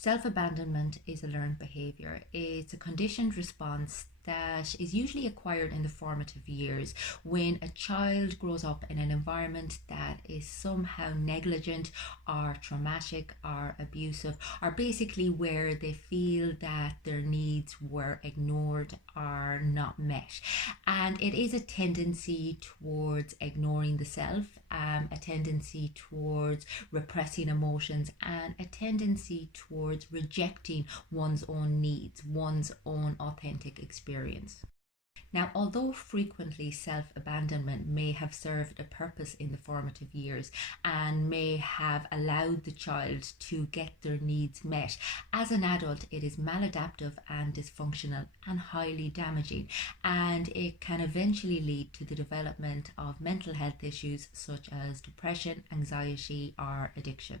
Self-abandonment is a learned behavior. It's a conditioned response that is usually acquired in the formative years when a child grows up in an environment that is somehow negligent or traumatic or abusive, or basically where they feel that their needs were ignored or not met. And it is a tendency towards ignoring the self, a tendency towards repressing emotions, and a tendency towards rejecting one's own needs, one's own authentic experience. Now, although frequently self abandonment may have served a purpose in the formative years and may have allowed the child to get their needs met, as an adult it is maladaptive and dysfunctional and highly damaging, and it can eventually lead to the development of mental health issues such as depression, anxiety, or addiction.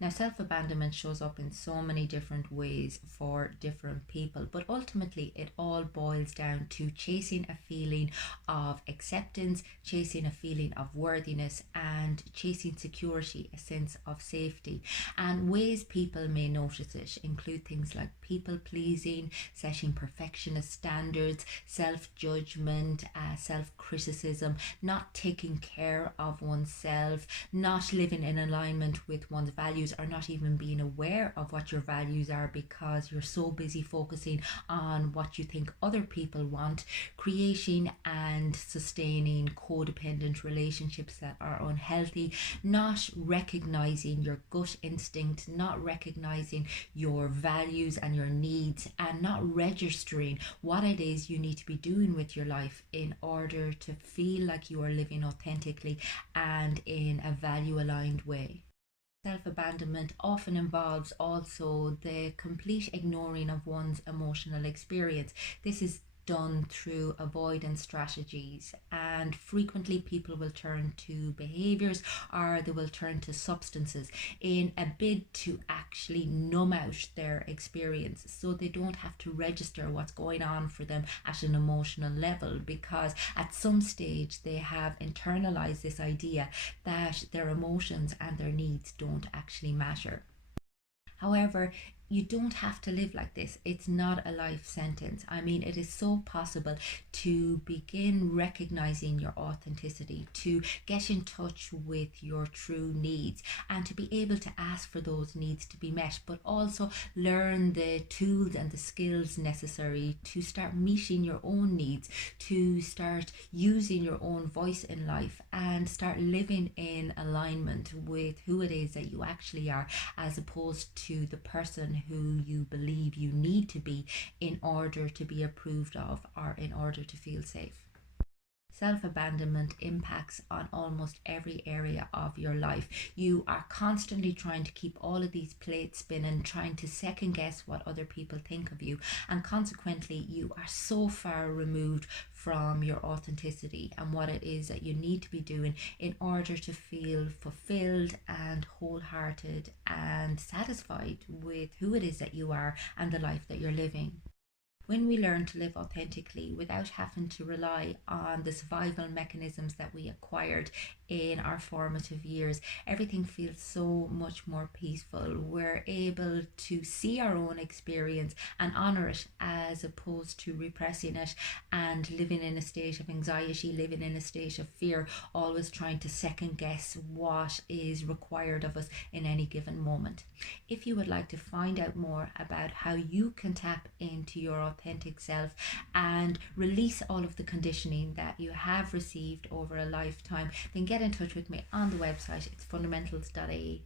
Now, self abandonment shows up in so many different ways for different people, but ultimately, it all boils down to chasing a feeling of acceptance, chasing a feeling of worthiness, and chasing security, a sense of safety. And ways people may notice it include things like people pleasing, setting perfectionist standards, self judgment, self criticism, not taking care of oneself, not living in alignment with one's values, or not even being aware of what your values are because you're so busy focusing on what you think other people want, creating and sustaining codependent relationships that are unhealthy, not recognizing your gut instinct, not recognizing your values and your needs, and not registering what it is you need to be doing with your life in order to feel like you are living authentically and in a value aligned way. Self abandonment often involves also the complete ignoring of one's emotional experience. This is done through avoidance strategies, and frequently people will turn to behaviors or they will turn to substances in a bid to actually numb out their experience so they don't have to register what's going on for them at an emotional level, because at some stage they have internalized this idea that their emotions and their needs don't actually matter. However, you don't have to live like this. It's not a life sentence. I mean, it is so possible to begin recognizing your authenticity, to get in touch with your true needs, and to be able to ask for those needs to be met, but also learn the tools and the skills necessary to start meeting your own needs, to start using your own voice in life, and start living in alignment with who it is that you actually are, as opposed to the person who you believe you need to be in order to be approved of or in order to feel safe. Self abandonment impacts on almost every area of your life. You are constantly trying to keep all of these plates spinning, trying to second guess what other people think of you, and consequently, you are so far removed from your authenticity and what it is that you need to be doing in order to feel fulfilled and wholehearted and satisfied with who it is that you are and the life that you're living. When we learn to live authentically without having to rely on the survival mechanisms that we acquired in our formative years, everything feels so much more peaceful. We're able to see our own experience and honor it as opposed to repressing it and living in a state of anxiety, living in a state of fear, always trying to second guess what is required of us in any given moment. If you would like to find out more about how you can tap into your authentic self and release all of the conditioning that you have received over a lifetime, then get in touch with me on the website. It's fundamentals.ie.